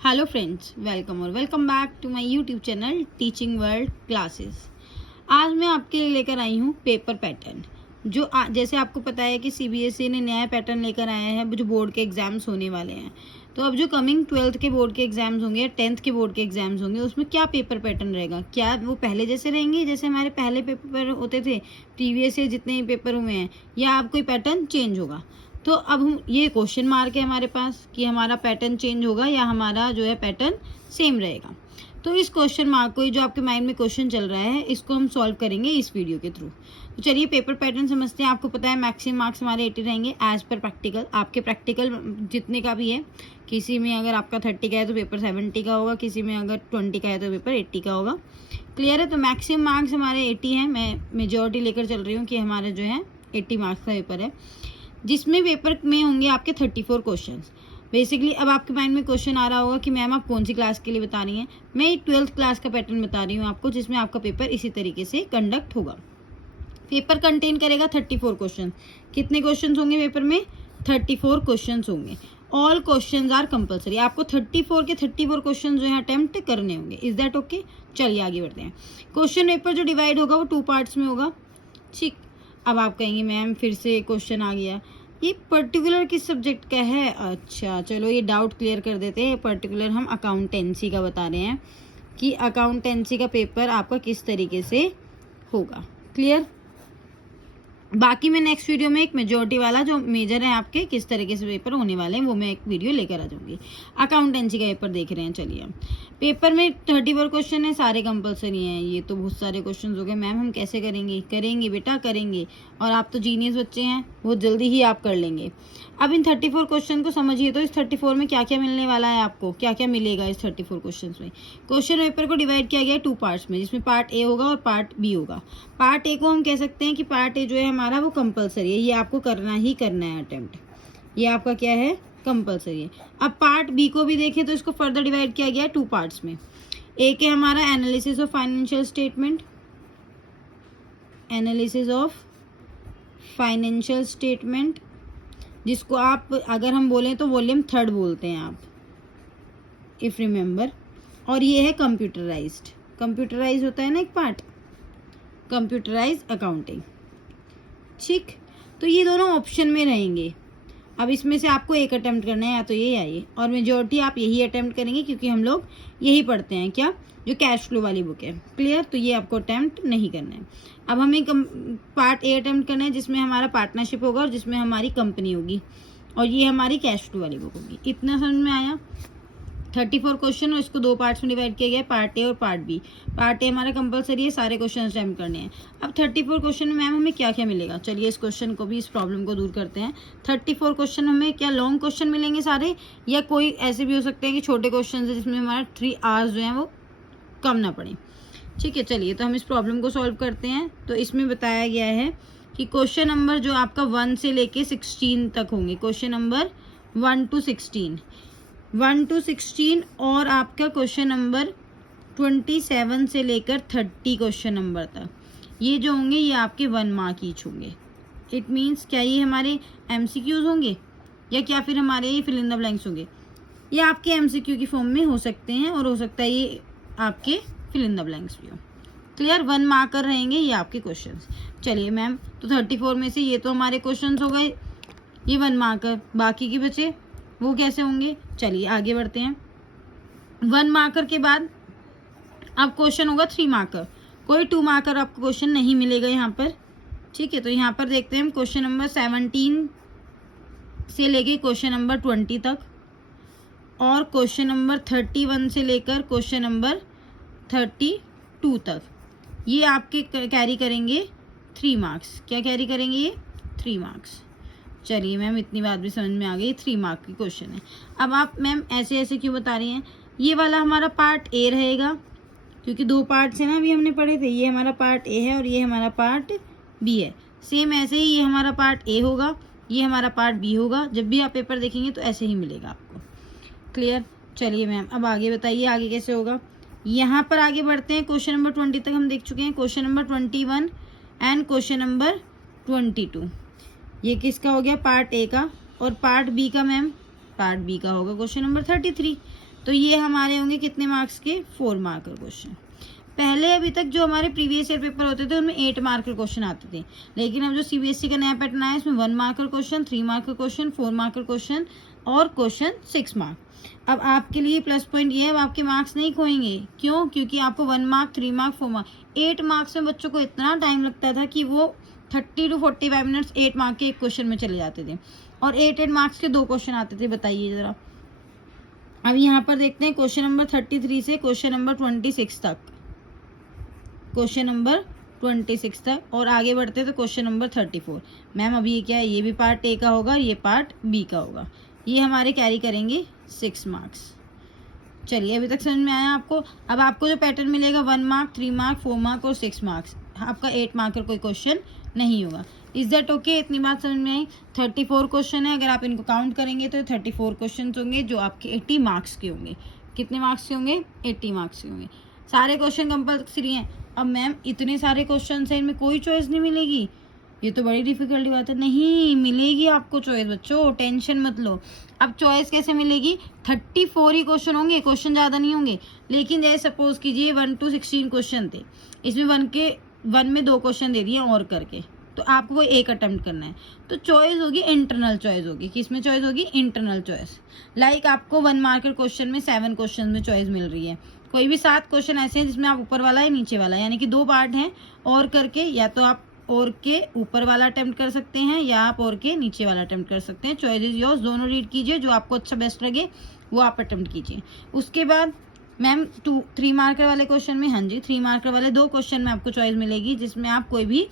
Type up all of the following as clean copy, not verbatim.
Hello friends, welcome और welcome back to my YouTube channel teaching world classes. आज मैं आपके लिए लेकर आई हूँ पेपर पैटर्न। जो जैसे आपको पता है कि सीबीएसई ने नया पैटर्न लेकर आया है जो बोर्ड के एग्जाम्स होने वाले हैं। तो अब जो कमिंग 12th के बोर्ड के एग्जाम्स होंगे, 10th के बोर्ड के एग्जाम्स होंगे, उसमें क्या पेपर पैटर्न रहेगा? क्या वो पहले जैसे रहेंगे जैसे हमारे पहले पेपर होते थे प्रीवियस ईयर जितने भी पेपर हुए हैं, या अब कोई पैटर्न चेंज होगा? तो अब हम ये क्वेश्चन मार्क है हमारे पास कि हमारा पैटर्न चेंज होगा या हमारा जो है पैटर्न सेम रहेगा। तो इस क्वेश्चन मार्क को, जो आपके माइंड में क्वेश्चन चल रहा है, इसको हम सॉल्व करेंगे इस वीडियो के थ्रू। तो चलिए पेपर पैटर्न समझते हैं। आपको पता है मैक्सिमम मार्क्स हमारे 80 रहेंगे एज पर प्रैक्टिकल। आपके प्रैक्टिकल जितने का भी है, किसी में अगर आपका 30 का है तो पेपर 70 का होगा, किसी में अगर 20 का है तो पेपर 80 का होगा। क्लियर है? तो मैक्सिमम मार्क्स हमारे 80 हैं। मैं मेजॉरिटी लेकर चल रही हूँ कि हमारा जो है 80 मार्क्स का पेपर है, जिसमें पेपर में होंगे आपके 34 क्वेश्चंस। बेसिकली अब आपके माइंड में क्वेश्चन आ रहा होगा कि मैम आप कौन सी क्लास के लिए बता रही हैं? मैं 12th क्लास का पैटर्न बता रही हूँ आपको, जिसमें आपका पेपर इसी तरीके से कंडक्ट होगा। पेपर कंटेन करेगा 34 क्वेश्चन। कितने क्वेश्चन होंगे पेपर में? 34 क्वेश्चन होंगे। All question are compulsory. आपको 34 के 34 क्वेश्चन जो है अटेम्प्ट करने होंगे। Is that okay? चलिए आगे बढ़ते हैं। क्वेश्चन पेपर जो डिवाइड होगा वो 2 पार्ट्स में होगा। ठीक, अब आप कहेंगे मैम फिर से क्वेश्चन आ गया, ये पर्टिकुलर किस सब्जेक्ट का है? अच्छा चलो ये डाउट क्लियर कर देते हैं। पर्टिकुलर हम अकाउंटेंसी का बता रहे हैं कि अकाउंटेंसी का पेपर आपका किस तरीके से होगा। क्लियर? बाकी मैं नेक्स्ट वीडियो में एक मेजॉरिटी वाला जो मेजर है आपके किस तरीके से पेपर होने वाले हैं वो मैं एक वीडियो लेकर आ जाऊंगी। अकाउंटेंसी का पेपर देख रहे हैं। चलिए, पेपर में 34 क्वेश्चन है, सारे कंपलसरी हैं। ये तो बहुत सारे क्वेश्चन हो गए। मैम हम कैसे करेंगे? करेंगे बेटा, करेंगे। और आप तो जीनियस बच्चे हैं, बहुत जल्दी ही आप कर लेंगे। अब इन 34 क्वेश्चन को समझिए। तो इस 34 में क्या क्या मिलने वाला है आपको? क्या क्या मिलेगा इस 34 क्वेश्चन में? क्वेश्चन पेपर को डिवाइड किया गया है 2 पार्ट्स में, जिसमें पार्ट ए होगा और पार्ट बी होगा। पार्ट ए को हम कह सकते हैं कि पार्ट ए जो है हमारा वो कंपलसरी है, ये आपको करना ही करना है अटेम्प्ट। ये आपका क्या है? कंपलसरी है। अब पार्ट बी को भी देखें तो इसको फर्दर डिवाइड किया गया है 2 पार्ट्स में। एक है हमारा analysis of financial statement, analysis of financial statement, जिसको आप अगर हम बोलें तो वॉल्यूम 3 बोलते हैं आप, इफ रिमेंबर। और ये है कंप्यूटराइज्ड। कंप्यूटराइज होता है ना एक पार्ट, कंप्यूटराइज अकाउंटिंग। ठीक, तो ये दोनों ऑप्शन में रहेंगे। अब इसमें से आपको एक अटेम्प्ट करना है, या तो ये या ये, और मेजॉरिटी आप यही अटेम्प्ट करेंगे क्योंकि हम लोग यही पढ़ते हैं। क्या? जो कैश फ्लो वाली बुक है। क्लियर? तो ये आपको अटेम्प्ट नहीं करना है। अब हमें पार्ट ए अटेम्प्ट करना है, जिसमें हमारा पार्टनरशिप होगा और जिसमें हमारी कंपनी होगी, और ये हमारी कैश फ्लो वाली बुक होगी। इतना समझ में आया? 34 क्वेश्चन और इसको 2 पार्ट्स में डिवाइड किया गया है, पार्ट ए और पार्ट बी। पार्ट ए हमारा कंपलसरी है, सारे क्वेश्चन अटेम्प्ट करने हैं। अब 34 क्वेश्चन में मैम हमें क्या क्या मिलेगा? चलिए इस क्वेश्चन को भी, इस प्रॉब्लम को दूर करते हैं। 34 क्वेश्चन हमें क्या लॉन्ग क्वेश्चन मिलेंगे सारे, या कोई ऐसे भी हो सकते हैं कि छोटे क्वेश्चन है जिसमें हमारा 3 आवर्स जो है वो कम ना पड़े? ठीक है, चलिए तो हम इस प्रॉब्लम को सॉल्व करते हैं। तो इसमें बताया गया है कि क्वेश्चन नंबर जो आपका 1 से लेके 16 तक होंगे। क्वेश्चन नंबर 1 to 16 और आपका क्वेश्चन नंबर 27 से लेकर 30 क्वेश्चन नंबर तक, ये जो होंगे ये आपके 1 मार्क ईच होंगे। इट मीन्स क्या ये हमारे एमसीक्यूज होंगे या क्या फिर हमारे ये फिल इन द ब्लैंक्स होंगे? ये आपके एमसीक्यू की फॉर्म में हो सकते हैं, और हो सकता है ये आपके फिल इन द ब्लैंक्स भी हो। क्लियर? 1 मार्कर रहेंगे ये आपके क्वेश्चंस। चलिए मैम, तो 34 में से ये तो हमारे क्वेश्चंस हो गए, ये 1 मार्कर। बाकी के बचे वो कैसे होंगे? चलिए आगे बढ़ते हैं। 1 मार्कर के बाद अब क्वेश्चन होगा 3 मार्कर। कोई 2 मार्कर आपको क्वेश्चन नहीं मिलेगा यहाँ पर। ठीक है, तो यहाँ पर देखते हैं हम क्वेश्चन नंबर 17 से लेके क्वेश्चन नंबर 20 तक, और क्वेश्चन नंबर 31 से लेकर क्वेश्चन नंबर 32 तक, ये आपके कैरी करेंगे 3 मार्क्स। क्या कैरी करेंगे? ये 3 मार्क्स। चलिए मैम, इतनी बात भी समझ में आ गई, 3 मार्क की क्वेश्चन है। अब आप मैम ऐसे ऐसे क्यों बता रही हैं? ये वाला हमारा पार्ट ए रहेगा, क्योंकि 2 पार्ट्स है ना, अभी हमने पढ़े थे। ये हमारा पार्ट ए है और ये हमारा पार्ट बी है। सेम ऐसे ही ये हमारा पार्ट ए होगा, ये हमारा पार्ट बी होगा। जब भी आप पेपर देखेंगे तो ऐसे ही मिलेगा आपको। क्लियर? चलिए मैम, अब आगे बताइए आगे कैसे होगा। यहाँ पर आगे बढ़ते हैं। क्वेश्चन नंबर 20 तक हम देख चुके हैं। Question number 21 and question number 22, ये किसका हो गया? पार्ट ए का। और पार्ट बी का मैम, पार्ट बी का होगा क्वेश्चन नंबर 33। तो तो ये हमारे होंगे कितने मार्क्स के, 4 मार्कर क्वेश्चन। पहले अभी तक जो हमारे प्रीवियस ईयर पेपर होते थे उनमें 8 मार्कर क्वेश्चन आते थे, लेकिन अब जो सीबीएसई का नया पैटर्न आया है इसमें 1 marker question, 3 marker question, 4 marker question और क्वेश्चन 6 मार्क। अब आपके लिए प्लस पॉइंट ये है, अब आपके मार्क्स नहीं खोएंगे। क्यों? क्योंकि आपको 1 मार्क, 3 मार्क, 4 मार्क, 8 मार्क्स में बच्चों को इतना टाइम लगता था कि वो 30 to 45 मिनट्स 8 मार्क के एक क्वेश्चन में चले जाते थे और 8 मार्क्स के 2 क्वेश्चन आते थे। बताइए जरा। अब यहाँ पर देखते हैं क्वेश्चन नंबर 33 से क्वेश्चन नंबर 26 तक, क्वेश्चन नंबर 26 तक, और आगे बढ़ते तो क्वेश्चन नंबर 34। मैम अभी ये क्या है, ये भी पार्ट ए का होगा, ये पार्ट बी का होगा। ये हमारे कैरी करेंगे 6 मार्क्स। चलिए अभी तक समझ में आया आपको। अब आपको जो पैटर्न मिलेगा 1 मार्क, 3 मार्क, 4 मार्क और 6 मार्क्स, आपका 8 मार्क का कोई क्वेश्चन नहीं होगा। Is that okay? इतनी बात समझ में आई। 34 क्वेश्चन है, अगर आप इनको काउंट करेंगे तो 34 क्वेश्चन होंगे जो आपके 80 मार्क्स के होंगे। कितने मार्क्स के होंगे? 80 मार्क्स के होंगे। सारे क्वेश्चन कंपल्सरी हैं। अब मैम इतने सारे क्वेश्चन हैं, इनमें कोई चॉइस नहीं मिलेगी, ये तो बड़ी डिफिकल्ट बात है। नहीं मिलेगी आपको चॉइस बच्चों, टेंशन मत लो। अब चॉइस कैसे मिलेगी? 34 ही क्वेश्चन होंगे, क्वेश्चन ज़्यादा नहीं होंगे। लेकिन जैसे सपोज कीजिए 1 to 16 क्वेश्चन थे, इसमें 1 में 2 क्वेश्चन दे दिए और करके, तो आपको वो एक अटेम्प्ट करना है। तो चॉइस होगी इंटरनल चॉइस होगी। किसमें चॉइस होगी? Internal choice. लाइक आपको 1 मार्कर क्वेश्चन में 7 क्वेश्चन में चॉइस मिल रही है। कोई भी 7 क्वेश्चन ऐसे हैं जिसमें आप ऊपर वाला या नीचे वाला, यानी कि 2 पार्ट हैं और करके, या तो आप और के ऊपर वाला अटेम्प्ट कर सकते हैं या आप और के नीचे वाला अटेम्प्ट कर सकते हैं। चॉइस इज योर्स, दोनों रीड कीजिए, जो आपको अच्छा बेस्ट लगे वो आप अटेम्प्ट कीजिए। उसके बाद मैम 3 मार्कर वाले क्वेश्चन में, हाँ जी 3 मार्कर वाले 2 क्वेश्चन में आपको चॉइस मिलेगी, जिसमें आप कोई भी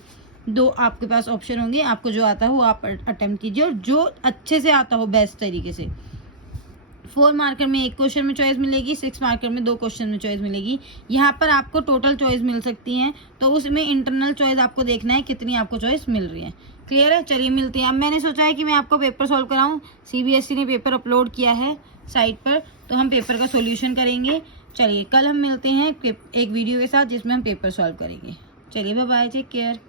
2 आपके पास ऑप्शन होंगे, आपको जो आता हो वो आप अटेम्प्ट कीजिए और जो अच्छे से आता हो बेस्ट तरीके से। 4 मार्कर में 1 क्वेश्चन में चॉइस मिलेगी, 6 मार्कर में 2 क्वेश्चन में चॉइस मिलेगी। यहाँ पर आपको टोटल चॉइस मिल सकती हैं, तो उसमें इंटरनल चॉइस आपको देखना है कितनी आपको चॉइस मिल रही है। क्लियर है? चलिए मिलते हैं। अब मैंने सोचा है कि मैं आपको पेपर सॉल्व कराऊँ। सीबीएसई ने पेपर अपलोड किया है साइट पर, तो हम पेपर का सोल्यूशन करेंगे। चलिए कल हम मिलते हैं एक वीडियो के साथ जिसमें हम पेपर सॉल्व करेंगे। चलिए बाय बाय, टेक केयर।